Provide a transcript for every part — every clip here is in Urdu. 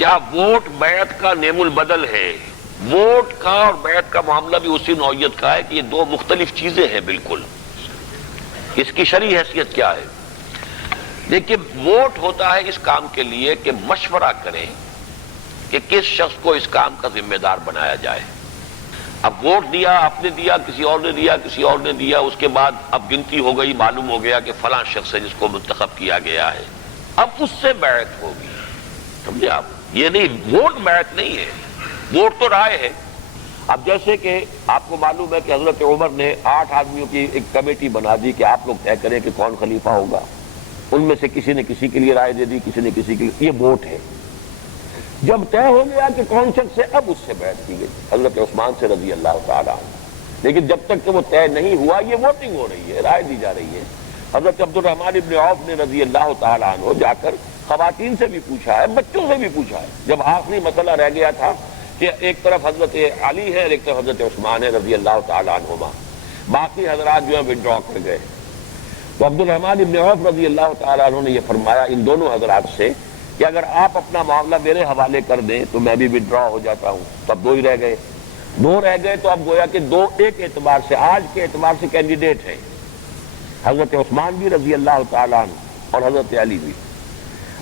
کیا ووٹ بیعت کا نعم البدل ہے؟ ووٹ کا اور بیعت کا معاملہ بھی اسی نوعیت کا ہے کہ یہ دو مختلف چیزیں ہیں بالکل. اس کی شرعی حیثیت کیا ہے؟ دیکھیے، ووٹ ہوتا ہے اس کام کے لیے کہ مشورہ کریں کہ کس شخص کو اس کام کا ذمہ دار بنایا جائے. اب ووٹ دیا، آپ نے دیا، کسی اور نے دیا، کسی اور نے دیا، اس کے بعد اب گنتی ہو گئی، معلوم ہو گیا کہ فلاں شخص ہے جس کو منتخب کیا گیا ہے، اب اس سے بیعت ہوگی. سمجھے آپ؟ یہ نہیں، ووٹ بیعت نہیں ہے، ووٹ تو رائے ہے. اب جیسے کہ آپ کو معلوم ہے کہ حضرت عمر نے 8 آدمیوں کی ایک کمیٹی بنا دی کہ آپ لوگ طے کریں کہ کون خلیفہ ہوگا. ان میں سے کسی نے کسی کے لیے رائے دے دی، کسی نے کسی کے لیے. یہ ووٹ ہے. جب طے ہو گیا کہ کون شخص ہے، اب اس سے بیعت کی گئی حضرت عثمان سے رضی اللہ تعالیٰ عنہ. لیکن جب تک کہ وہ طے نہیں ہوا، یہ ووٹنگ ہو رہی ہے، رائے دی جا رہی ہے. حضرت عبد الرحمن ابن عوف نے رضی اللہ تعالیٰ عنہ جا کر خواتین سے بھی پوچھا ہے، بچوں سے بھی پوچھا ہے. جب آخری مسئلہ رہ گیا تھا کہ ایک طرف حضرت علی ہے اور ایک طرف حضرت عثمان ہے رضی اللہ تعالیٰ عنہما، باقی حضرات جو ہیں وڈرا کر گئے، تو عبد الرحمن ابن عوف رضی اللہ تعالیٰ عنہ نے یہ فرمایا ان دونوں حضرات سے کہ اگر آپ اپنا معاملہ میرے حوالے کر دیں تو میں بھی وڈرا ہو جاتا ہوں. تو اب 2 ہی رہ گئے. 2 رہ گئے تو اب گویا کہ 2 ایک اعتبار سے، آج کے اعتبار سے کینڈیڈیٹ ہیں، حضرت عثمان بھی رضی اللہ تعالیٰ عنہ اور حضرت علی بھی.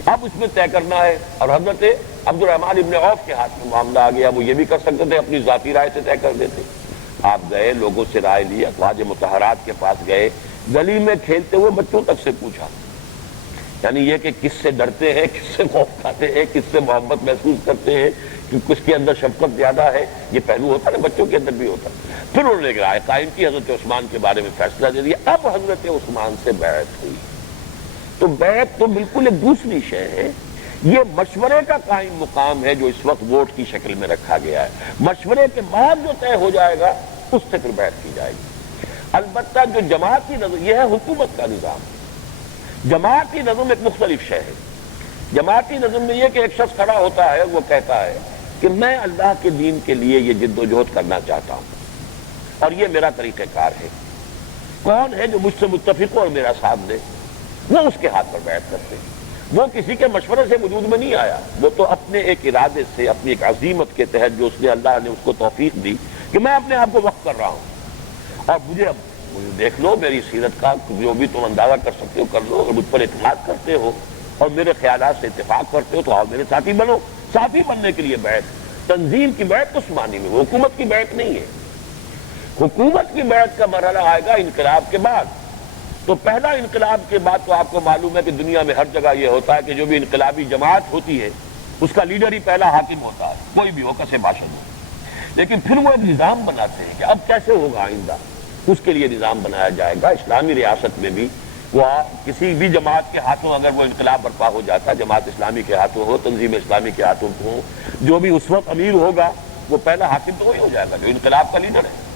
اب اس میں طے کرنا ہے، اور حضرت عبد الرحمن ابن عوف کے ہاتھ میں معاملہ آ گیا. وہ یہ بھی کر سکتے تھے اپنی ذاتی رائے سے طے کر دیتے. آپ گئے، لوگوں سے رائے لی، افواج مطہرات کے پاس گئے، گلی میں کھیلتے ہوئے بچوں تک سے پوچھا. یعنی یہ کہ کس سے ڈرتے ہیں، کس سے خوف کھاتے ہیں، کس سے محبت محسوس کرتے ہیں، کہ کس کے اندر شفقت زیادہ ہے. یہ پہلو ہوتا ہے نا، بچوں کے اندر بھی ہوتا. پھر انہوں نے رائے قائم کی، حضرت عثمان کے بارے میں فیصلہ دے دیا. اب حضرت عثمان سے بیعت ہوئی. تو بیعت تو بالکل ایک دوسری شے ہے. یہ مشورے کا قائم مقام ہے جو اس وقت ووٹ کی شکل میں رکھا گیا ہے. مشورے کے بعد جو طے ہو جائے گا اس سے پھر بیعت کی جائے گی. البتہ جو جماعتی نظم، یہ ہے حکومت کا نظام. جماعتی نظم ایک مختلف شے ہے. جماعتی نظم میں یہ کہ ایک شخص کھڑا ہوتا ہے، وہ کہتا ہے کہ میں اللہ کے دین کے لیے یہ جد و جہد کرنا چاہتا ہوں اور یہ میرا طریقہ کار ہے. کون ہے جو مجھ سے متفق ہو اور میرا ساتھ دے؟ وہ اس کے ہاتھ پر بیعت کرتے ہیں. وہ کسی کے مشورے سے وجود میں نہیں آیا، وہ تو اپنے ایک ارادے سے، اپنی ایک عزیمت کے تحت جو اس نے، اللہ نے اس کو توفیق دی کہ میں اپنے آپ کو وقف کر رہا ہوں اور مجھے دیکھ لو، میری سیرت کا جو بھی تم اندازہ کر سکتے ہو کر لو. اگر مجھ پر اعتماد کرتے ہو اور میرے خیالات سے اتفاق کرتے ہو تو آؤ میرے ساتھی بنو. ساتھی بننے کے لیے بیعت، تنظیم کی بیعت اس معنی میں، حکومت کی بیعت نہیں ہے. حکومت کی بیعت کا مرحلہ آئے گا انقلاب کے بعد. تو پہلا انقلاب کے بعد تو آپ کو معلوم ہے کہ دنیا میں ہر جگہ یہ ہوتا ہے کہ جو بھی انقلابی جماعت ہوتی ہے اس کا لیڈر ہی پہلا حاکم ہوتا ہے، کوئی بھی ہو، کسے باشد ہو. لیکن پھر وہ ایک نظام بناتے ہیں کہ اب کیسے ہوگا آئندہ، اس کے لیے نظام بنایا جائے گا. اسلامی ریاست میں بھی وہ کسی بھی جماعت کے ہاتھوں اگر وہ انقلاب برپا ہو جاتا ہے، جماعت اسلامی کے ہاتھوں ہو، تنظیم اسلامی کے ہاتھوں ہو، جو بھی اس وقت امیر ہوگا وہ پہلا حاکم تو وہی ہو جائے گا جو انقلاب کا لیڈر ہے.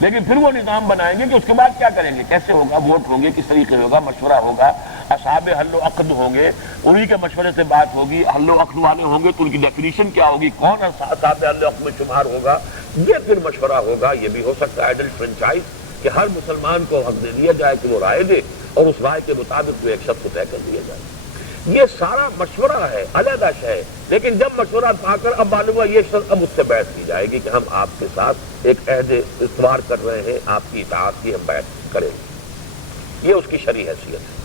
لیکن پھر وہ نظام بنائیں گے کہ اس کے بعد کیا کریں گے، کیسے ہوگا، ووٹ ہوں گے، کس طریقے ہوگا، مشورہ ہوگا، اصحاب حل و عقد ہوں گے، انہی کے مشورے سے بات ہوگی. حل و عقد والے ہوں گے تو ان کی ڈیفینیشن کیا ہوگی، کون اصحاب حل و عقد میں شمار ہوگا، یہ پھر مشورہ ہوگا. یہ بھی ہو سکتا ہے ایڈلٹ فرنچائز کہ ہر مسلمان کو حق دے دیا جائے کہ وہ رائے دے اور اس رائے کے مطابق وہ ایک شخص کو طے کر دیا جائے. یہ سارا مشورہ ہے، علیحدہ شے ہے. لیکن جب مشورہ پا کر اب معلوم ہوا یہ شخص، اب اس سے بیعت کی جائے گی کہ ہم آپ کے ساتھ ایک عہد استوار کر رہے ہیں، آپ کی اطاعت کی ہم بیعت کریں گے. یہ اس کی شرعی حیثیت ہے.